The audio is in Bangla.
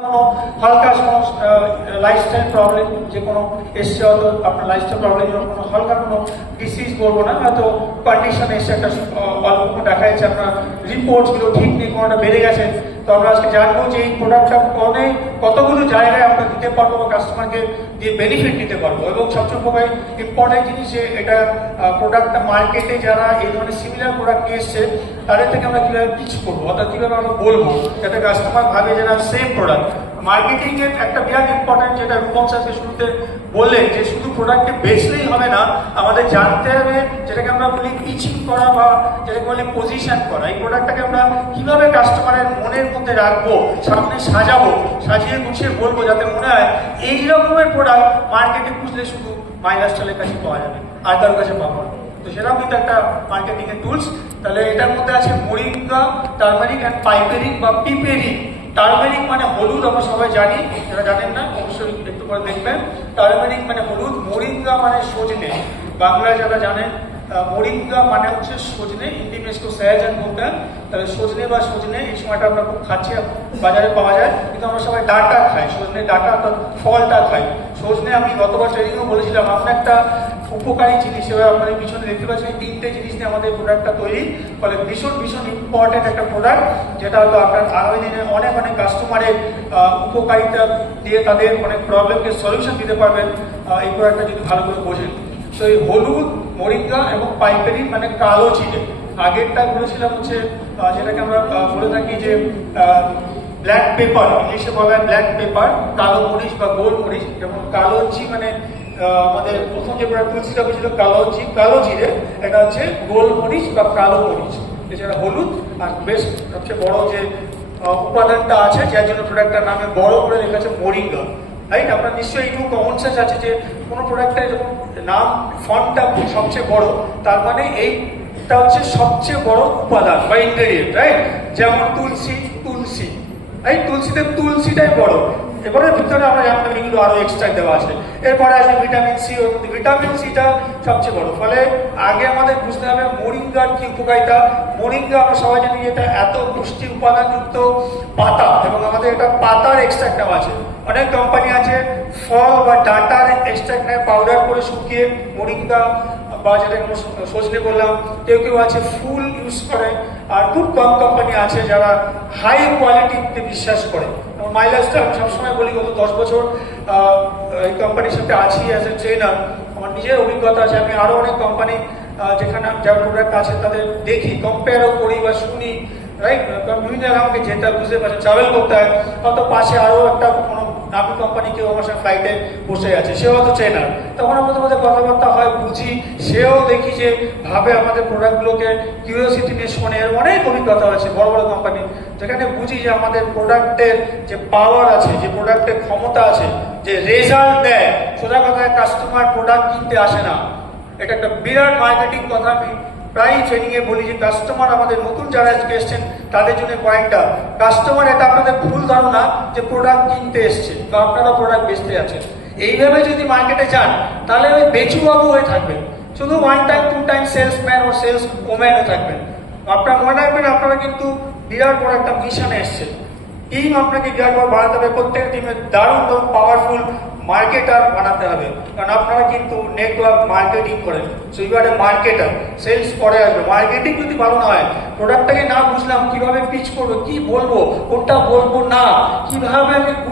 হালকা লাইফস্টাইল প্রবলেম যে কোনো এসছে, হয়তো আপনার লাইফস্টাইল প্রবলেম কোনো হালকা কোনো ডিসিজ বলবো না, হয়তো কন্ডিশন এসছে, একটা অল্প দেখা যাচ্ছে আপনার রিপোর্টসগুলো ঠিক নেই, কোনোটা বেড়ে গেছে। তো আমরা আজকে জানবো যে এই প্রোডাক্টটা কতগুলো জায়গায় আমরা দিতে পারবো বা কাস্টমারকে দিয়ে বেনিফিট দিতে পারবো, এবং সবচেয়ে খুবই ইম্পর্টেন্ট জিনিস যে এটা প্রোডাক্টটা মার্কেটে যারা এই ধরনের সিমিলার প্রোডাক্ট নিয়ে এসছে তাদের থেকে আমরা কীভাবে পিচ করবো, অর্থাৎ কীভাবে আমরা বলবো যাতে কাস্টমার ভাবে যে না সেম প্রোডাক্ট। মার্কেটিং এর একটা বিরাট ইম্পর্টেন্ট, যেটা রূপম স্যারকে শুরুতে বললেন যে শুধু প্রোডাক্টকে বেচলেই হবে না, আমাদের জানতে হবে যেটাকে আমরা বলি পিচিং করা বা যেটাকে বলি পজিশন করা। এই প্রোডাক্টটাকে আমরা কিভাবে কাস্টমারের মনের মধ্যে রাখবো, সামনে সাজাবো, সাজিয়ে গুছিয়ে বলবো যাতে মনে হয় এই রকমের প্রোডাক্ট মার্কেটে খুঁজলে শুধু মাই লাইফস্টাইলের কাছে পাওয়া যাবে, আর কারোর কাছে পাবো না। তো সেটাও কিন্তু একটা মার্কেটিং এর টুলস। তাহলে এটার মধ্যে আছে মোরিঙ্গা, টারমারিক অ্যান্ড পাইপেরিক বা পিপেরিক। টারমেরিক মানে হলুদ, আমরা সবাই জানি, যারা জানেন না অবশ্যই একটু করে দেখবেন। টারমেরিক মানে হলুদ, মোরিঙ্গা মানে সজনে, বাংলায় যারা জানেন মোরিঙ্গা মানে হচ্ছে সজনে, হিন্দি में इसको सहजन बोलते हैं। তাহলে সজনে বা সজনে এই সময়টা আমরা খুব খাচ্ছি, বাজারে পাওয়া যায়, কিন্তু আমরা সবাই ডাঁটা খাই, সজনে ডাঁটা অর্থাৎ ফলটা খাই। সজনে আমি গতবার ট্রেনিংও বলেছিলাম আমরা একটা উপকারী জিনিস, এবার আপনাদের পিছনে দেখতে পাচ্ছেন তিনটে জিনিস নিয়ে আমাদের প্রোডাক্টটা তৈরি, ফলে ভীষণ ভীষণ ইম্পর্টেন্ট একটা প্রোডাক্ট, যেটা হয়তো আপনার আগামী দিনে অনেক অনেক কাস্টমারের উপকারিতা দিয়ে তাদের অনেক প্রবলেমকে সলিউশন দিতে পারবেন এই প্রোডাক্টটা যদি ভালো করে বোঝেন। তো এই হলুদ, মোরিঙ্গা এবং পাইপেরিক মানে কালো জিরে। আগেরটা বলেছিলাম হচ্ছে যেটাকে আমরা বলে থাকি যে ব্ল্যাক পেপার, ইংলিশে বলা হয় ব্ল্যাক পেপার, কালো মরিচ বা গোল মরিচ। যেমন কালোজি মানে আমাদের প্রথম যে তুলসীটা হয়েছিল কালো জিরে, এটা হচ্ছে গোল মরিচ বা কালো মরিচ। এছাড়া হলুদ, আর বেশ সবচেয়ে বড় যে উপাদানটা আছে যার জন্য প্রোডাক্টটার নামে বড় করে লেখা আছে মোরিঙ্গা, রাইট? আপনার নিশ্চয়ই একটু কমন সেন্স আছে যে কোনো প্রোডাক্টের যখন নাম ফন্টটা সবচেয়ে বড়, তার মানে এইটা হচ্ছে সবচেয়ে বড় উপাদান বা ইনগ্রেডিয়েন্ট, রাইট? যেমন তুলসী, এই তুলসীতে তুলসীটাই বড়, এবারে ভিতরে আমরা জানতাম এগুলো আরো এক্সট্রা দেওয়া আছে। এরপরে আসবে ভিটামিন সি, ভিটামিন সিটা সবচেয়ে বড়। ফলে আগে আমাদের বুঝতে হবে মোরিঙ্গার কি উপকারিতা। মোরিঙ্গা আমরা সবাই জানি এটা এত পুষ্টি উপাদানযুক্ত পাতা, এবং আমাদের এটা পাতার এক্সট্রাক্ট নেওয়া আছে। অনেক কোম্পানি আছে ফল বা ডাঁটার এক্সট্রাক্ট নেয় পাউডার করে শুকিয়ে মোরিঙ্গা বা যেটা সজনে বললাম, কেউ কেউ আছে ফুল ইউজ করে, আর খুব কম কোম্পানি আছে যারা হাই কোয়ালিটিতে বিশ্বাস করে। মাই লাইফস্টাইল আমি সবসময় বলি গত 10 বছর এই কোম্পানির সাথে আছি অ্যাজ এ ট্রেনার, আমার নিজের অভিজ্ঞতা আছে। আমি আরও অনেক কোম্পানি যেখানে যার প্রোডাক্ট আছে তাদের দেখি, কম্পেয়ারও করি বা শুনি, রাইট? কারণ বিভিন্ন জায়গায় আমাকে যেতে বুঝতে পারছেন ট্রাভেল করতে হয়, হয়তো পাশে আরও একটা কোনো দামি কোম্পানি কেউ আমার সঙ্গে ফ্লাইটে বসে আছে, সেও হয়তো ট্রেনার, তখন আমাদের মধ্যে কথাবার্তা হয়, বুঝি, সেও দেখি যে ভাবে আমাদের প্রোডাক্টগুলোকে কিউরিওসিটি নিয়ে শোনে। এর অনেক অভিজ্ঞতা আছে বড় বড় কোম্পানি, যেখানে বুঝি যে আমাদের প্রোডাক্টের যে পাওয়ার আছে, যে প্রোডাক্টের ক্ষমতা আছে, যে রেজাল্ট দেয়। সোজা কথায় কাস্টমার প্রোডাক্ট কিনতে আসে না, এটা একটা বিরাট মার্কেটিং কথা। আমি প্রায় ট্রেনিং এ বলি যে কাস্টমার, আমাদের নতুন যারা আজকে এসছেন তাদের জন্য পয়েন্টটা, কাস্টমার এটা আপনাদের ভুল ধারণা যে প্রোডাক্ট কিনতে এসছে বা আপনারা প্রোডাক্ট বেচতে আছেন। এইভাবে যদি মার্কেটে যান তাহলে ওই বেচুবাবু হয়ে থাকবেন, শুধু 1 টাইম 2 টাইম সেলসম্যান ও সেলস ওম্যান হয়ে থাকবেন। আপনারা মনে রাখবেন আপনারা কিন্তু বিরাট বড় একটা মিশনে এসছেন। টিম আপনাকে বিরাট বড় বাড়াতে হবে, প্রত্যেক টিমের দারুণ পাওয়ারফুল মার্কেটার বানাতে হবে, কারণ আপনারা কিন্তু নেটওয়ার্ক মার্কেটিং করেন। So you are a marketer, sales পরে আসবে। মার্কেটিং যদি ভালো না হয়, প্রোডাক্টটাকে না বুঝলাম কিভাবে পিচ করবো, কি বলবো, কোনটা বলবো না, কিভাবে আমি